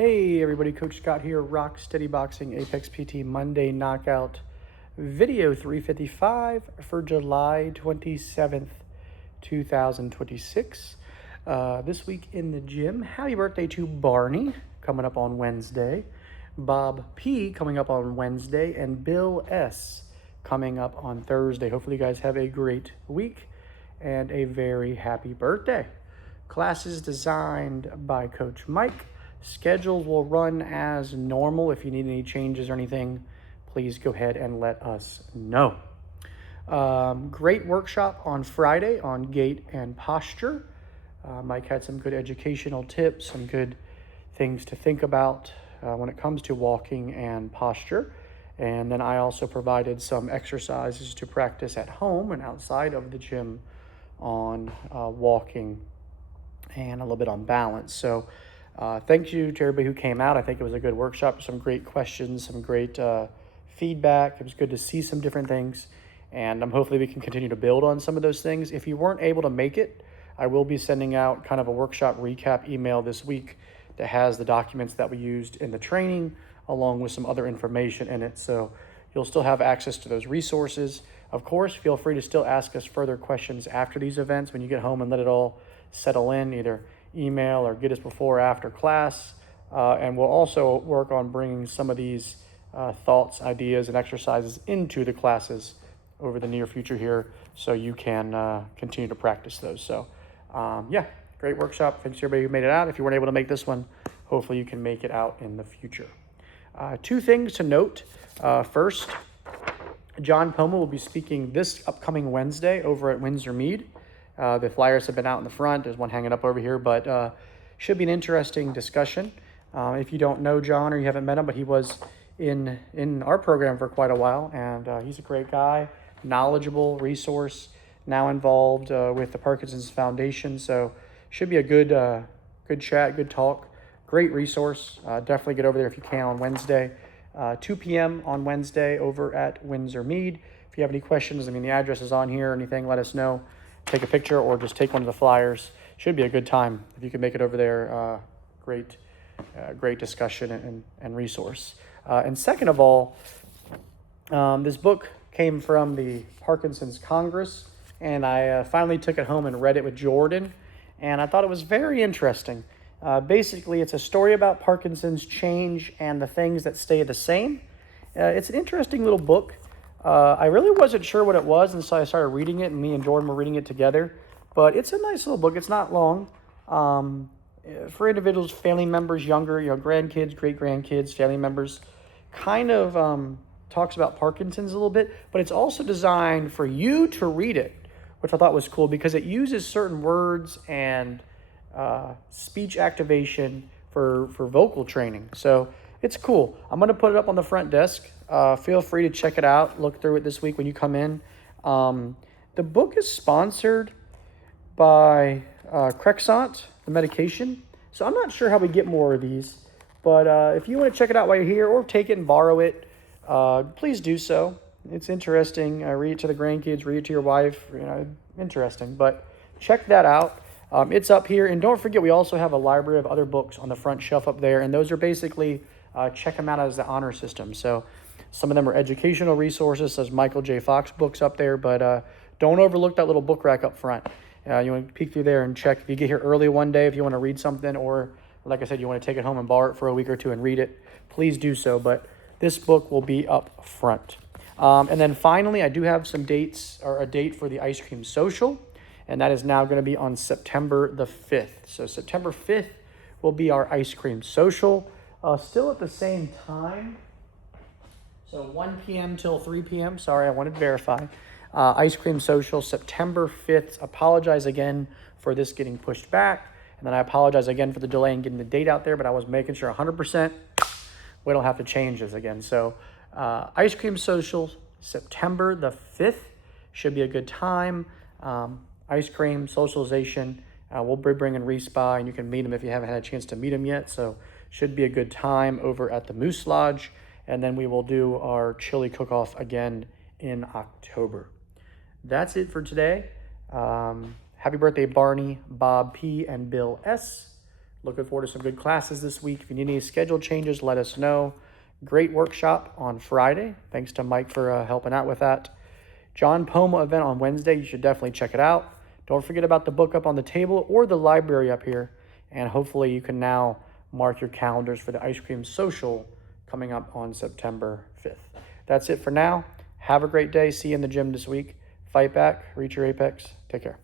Hey everybody, Coach Scott here, Rock Steady Boxing Apex PT Monday Knockout video 355 for July 27th, 2026. This week in the gym, happy birthday to Barney, coming up on Wednesday, Bob P coming up on Wednesday, and Bill S coming up on Thursday. Hopefully you guys have a great week and a very happy birthday. Classes designed by Coach Mike. Schedules will run as normal. If you need any changes or anything, please go ahead and let us know. Great workshop on Friday on gait and posture. Mike had some good educational tips, some good things to think about when it comes to walking and posture. And then I also provided some exercises to practice at home and outside of the gym on walking and a little bit on balance. So thank you to everybody who came out. I think it was a good workshop, some great questions, some great feedback. It was good to see some different things, and hopefully we can continue to build on some of those things. If you weren't able to make it, I will be sending out kind of a workshop recap email this week that has the documents that we used in the training along with some other information in it. So you'll still have access to those resources. Of course, feel free to still ask us further questions after these events when you get home and let it all settle in, either email or get us before or after class. And we'll also work on bringing some of these thoughts, ideas, and exercises into the classes over the near future here so you can continue to practice those. So yeah, great workshop. Thanks to everybody who made it out. If you weren't able to make this one, hopefully you can make it out in the future. Two things to note. First, John Poma will be speaking this upcoming Wednesday over at Windsor Mead. The flyers have been out in the front. There's one hanging up over here, but should be an interesting discussion. If you don't know John or you haven't met him, but he was in our program for quite a while, and he's a great guy, knowledgeable resource, now involved with the Parkinson's Foundation. So should be a good chat, good talk, great resource. Definitely get over there if you can on Wednesday, 2 p.m. on Wednesday over at Windsor Mead. If you have any questions, the address is on here or anything, let us know. Take a picture or just take one of the flyers. Should be a good time if you can make it over there. Great discussion and resource. And second of all, this book came from the Parkinson's Congress, and I finally took it home and read it with Jordan, and I thought it was very interesting. Basically, it's a story about Parkinson's change and the things that stay the same. It's an interesting little book. I really wasn't sure what it was, and so I started reading it, and me and Jordan were reading it together. But it's a nice little book. It's not long. For individuals, family members, younger, grandkids, great-grandkids, family members, kind of talks about Parkinson's a little bit, but it's also designed for you to read it, which I thought was cool because it uses certain words and speech activation for vocal training. So it's cool. I'm going to put it up on the front desk. Feel free to check it out. Look through it this week when you come in. The book is sponsored by Crexont, the medication. So I'm not sure how we get more of these. But if you want to check it out while you're here or take it and borrow it, please do so. It's interesting. Read it to the grandkids. Read it to your wife. Interesting. But check that out. It's up here. And don't forget, we also have a library of other books on the front shelf up there. And those are basically, check them out as the honor system. So some of them are educational resources, such as Michael J. Fox books up there. But don't overlook that little book rack up front. You want to peek through there and check. If you get here early one day, if you want to read something, or like I said, you want to take it home and borrow it for a week or two and read it, please do so. But this book will be up front. And then finally, I do have some dates, or a date for the Ice Cream Social. And that is now going to be on September the 5th. So September 5th will be our Ice Cream Social. Still at the same time. So 1 p.m. till 3 p.m. Sorry, I wanted to verify. Ice Cream Social, September 5th. Apologize again for this getting pushed back. And then I apologize again for the delay in getting the date out there, but I was making sure 100% we don't have to change this again. So Ice Cream Social, September the 5th. Should be a good time. Ice cream, socialization. We'll be bringing Reese by, and you can meet him if you haven't had a chance to meet him yet. So should be a good time over at the Moose Lodge. And then we will do our chili cook-off again in October. That's it for today. Happy birthday, Barney, Bob P, and Bill S. Looking forward to some good classes this week. If you need any schedule changes, let us know. Great workshop on Friday. Thanks to Mike for helping out with that. John Poma event on Wednesday. You should definitely check it out. Don't forget about the book up on the table or the library up here. And hopefully you can now mark your calendars for the ice cream social coming up on September 5th. That's it for now. Have a great day. See you in the gym this week. Fight back. Reach your apex. Take care.